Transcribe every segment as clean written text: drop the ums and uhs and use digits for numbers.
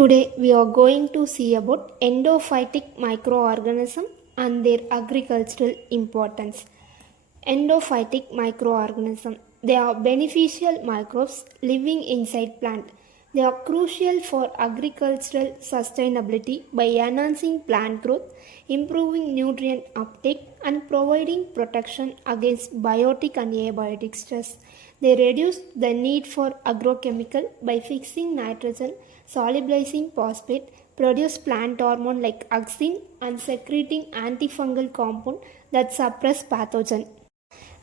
Today we are going to see about endophytic microorganisms and their agricultural importance. Endophytic microorganisms. They are beneficial microbes living inside plant. They are crucial for agricultural sustainability by enhancing plant growth, improving nutrient uptake, and providing protection against biotic and abiotic stress. They reduce the need for agrochemical by fixing nitrogen, solubilizing phosphate, produce plant hormone like auxin, and secreting antifungal compound that suppress pathogen.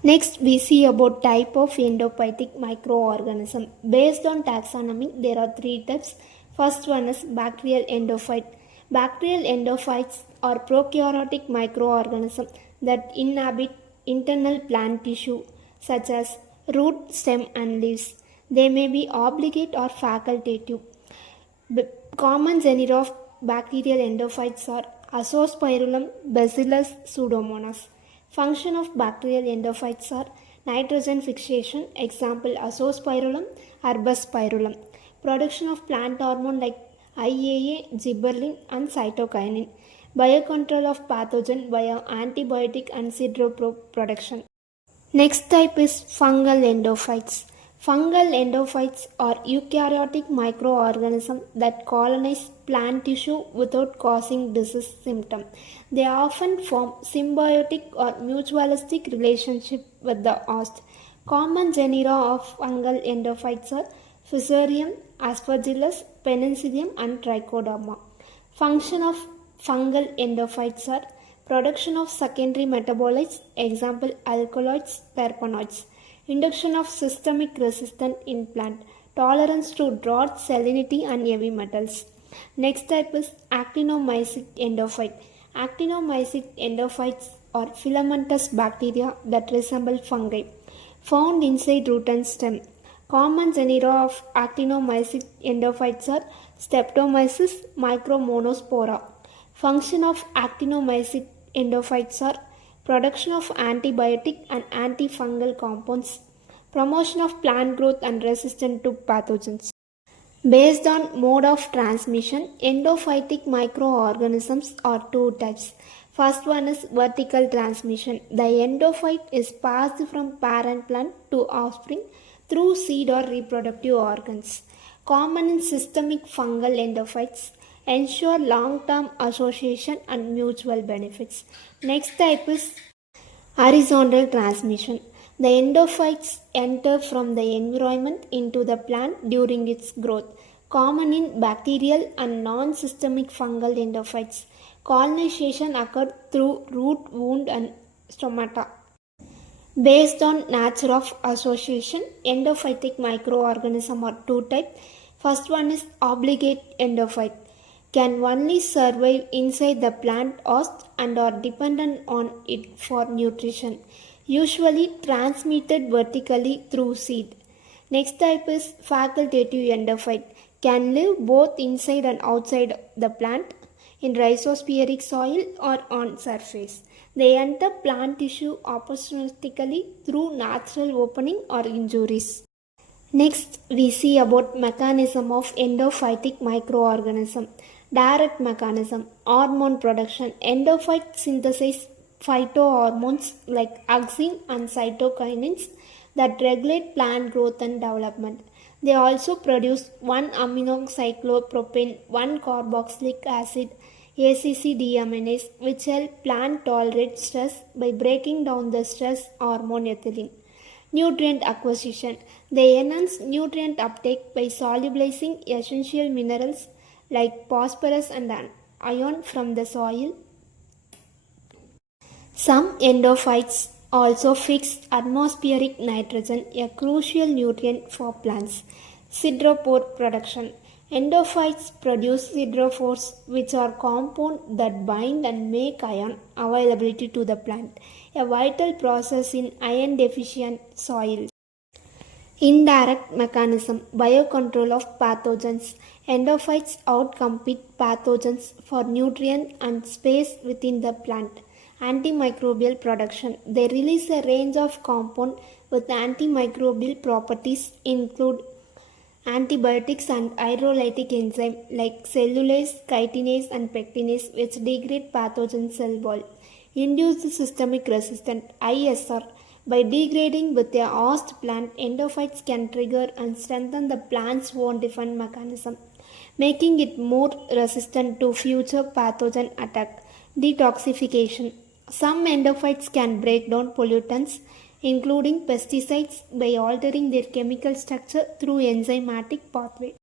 Next, we see about type of endophytic microorganism. Based on taxonomy, there are three types. First one is bacterial endophyte. Bacterial endophytes are prokaryotic microorganisms that inhabit internal plant tissue such as root, stem and leaves. They may be obligate or facultative. Common genera of bacterial endophytes are Azospirillum, Bacillus, Pseudomonas. Function of bacterial endophytes are nitrogen fixation, example Azospirillum, Herbaspirillum. Production of plant hormone like IAA, gibberellin and cytokinin. Biocontrol of pathogen via antibiotic and sideroproduction. Next type is fungal endophytes. Fungal endophytes are eukaryotic microorganisms that colonize plant tissue without causing disease symptom. They often form symbiotic or mutualistic relationship with the host. Common genera of fungal endophytes are Fusarium, Aspergillus, Penicillium and Trichoderma. Function of fungal endophytes are production of secondary metabolites, example alkaloids, terpenoids. Induction of systemic resistance in plant, tolerance to drought, salinity and heavy metals. Next type is actinomycete endophyte. Actinomycete endophytes are filamentous bacteria that resemble fungi, found inside root and stem. Common genera of actinomycete endophytes are Streptomyces, Micromonospora. Function of actinomycete endophytes are production of antibiotic and antifungal compounds, promotion of plant growth and resistance to pathogens. Based on mode of transmission, endophytic microorganisms are two types. First one is vertical transmission. The endophyte is passed from parent plant to offspring through seed or reproductive organs. Common in systemic fungal endophytes, ensure long-term association and mutual benefits. Next type is horizontal transmission. The endophytes enter from the environment into the plant during its growth. Common in bacterial and non-systemic fungal endophytes. Colonization occurs through root, wound and stomata. Based on nature of association, endophytic microorganisms are two types. First one is obligate endophyte. Can only survive inside the plant host and are dependent on it for nutrition, usually transmitted vertically through seed. Next type is facultative endophyte. Can live both inside and outside the plant, in rhizospheric soil or on surface. They enter plant tissue opportunistically through natural opening or injuries. Next, we see about mechanism of endophytic microorganism. Direct mechanism, hormone production. Endophyte synthesize phytohormones like auxin and cytokinins that regulate plant growth and development. They also produce 1-aminocyclopropane, 1-carboxylic acid, ACC deaminase, which help plant tolerate stress by breaking down the stress hormone ethylene. Nutrient acquisition. They enhance nutrient uptake by solubilizing essential minerals like phosphorus and iron from the soil. Some endophytes also fix atmospheric nitrogen, a crucial nutrient for plants. Sideropore production. Endophytes produce siderophores, which are compounds that bind and make iron availability to the plant, a vital process in iron deficient soils. Indirect mechanism, biocontrol of pathogens. Endophytes outcompete pathogens for nutrient and space within the plant. Antimicrobial production. They release a range of compounds with antimicrobial properties include Antibiotics and hydrolytic enzymes like cellulase, chitinase, and pectinase, which degrade pathogen cell wall, induce systemic resistance (ISR). By degrading with a host plant, endophytes can trigger and strengthen the plant's own defense mechanism, making it more resistant to future pathogen attack. Detoxification. Some endophytes can break down pollutants, including pesticides, by altering their chemical structure through enzymatic pathway.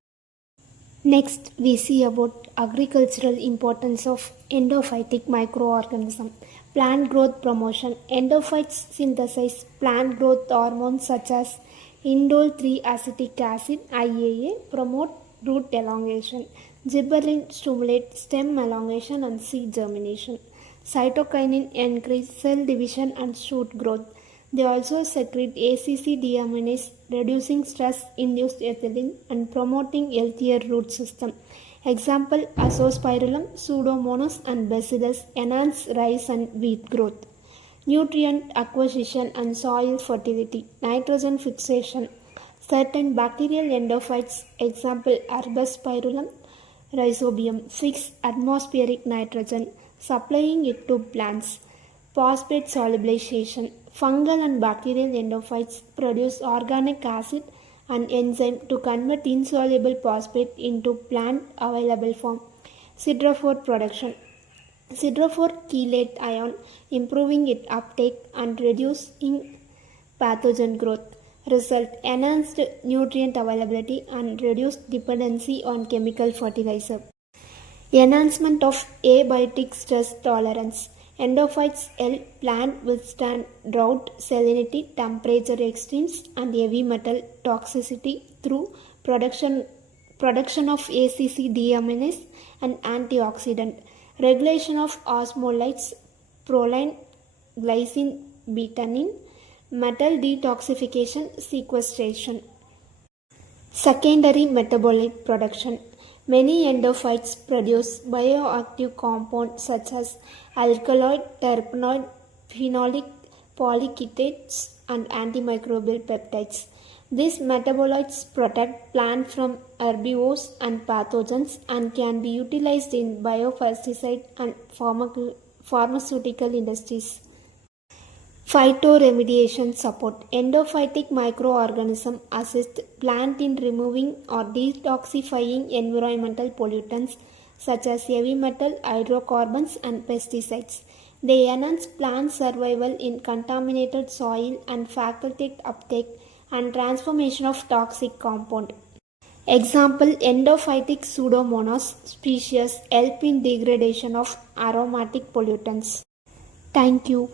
Next, we see about agricultural importance of endophytic microorganism. Plant growth promotion. Endophytes synthesize plant growth hormones such as indole 3 acetic acid IAA, promote root elongation. Gibberellin stimulate stem elongation and seed germination. Cytokinin increase cell division and shoot growth. They also secrete ACC deaminase, reducing stress-induced ethylene and promoting healthier root system. Example: Azospirillum, Pseudomonas, and Bacillus enhance rice and wheat growth. Nutrient acquisition and soil fertility. Nitrogen fixation. Certain bacterial endophytes, example Arbospirillum, Rhizobium, fix atmospheric nitrogen, supplying it to plants. Phosphate solubilization. Fungal and bacterial endophytes produce organic acid and enzyme to convert insoluble phosphate into plant available form. Siderophore production. Siderophore chelate ion, improving its uptake and reducing pathogen growth. Result: enhanced nutrient availability and reduced dependency on chemical fertilizer. Enhancement of abiotic stress tolerance. Endophytes help plant withstand drought, salinity, temperature extremes, and heavy metal toxicity through production of ACC deaminase and antioxidant, regulation of osmolytes, proline, glycine, betanin, metal detoxification, sequestration. Secondary metabolite production. Many endophytes produce bioactive compounds such as alkaloid, terpenoid, phenolic, polyketates, and antimicrobial peptides. These metabolites protect plants from herbivores and pathogens and can be utilized in biopesticide and pharmaceutical industries. Phytoremediation support. Endophytic microorganisms assist plant in removing or detoxifying environmental pollutants such as heavy metal, hydrocarbons, and pesticides. They enhance plant survival in contaminated soil and facilitate uptake and transformation of toxic compound. Example: endophytic Pseudomonas species help in degradation of aromatic pollutants. Thank you.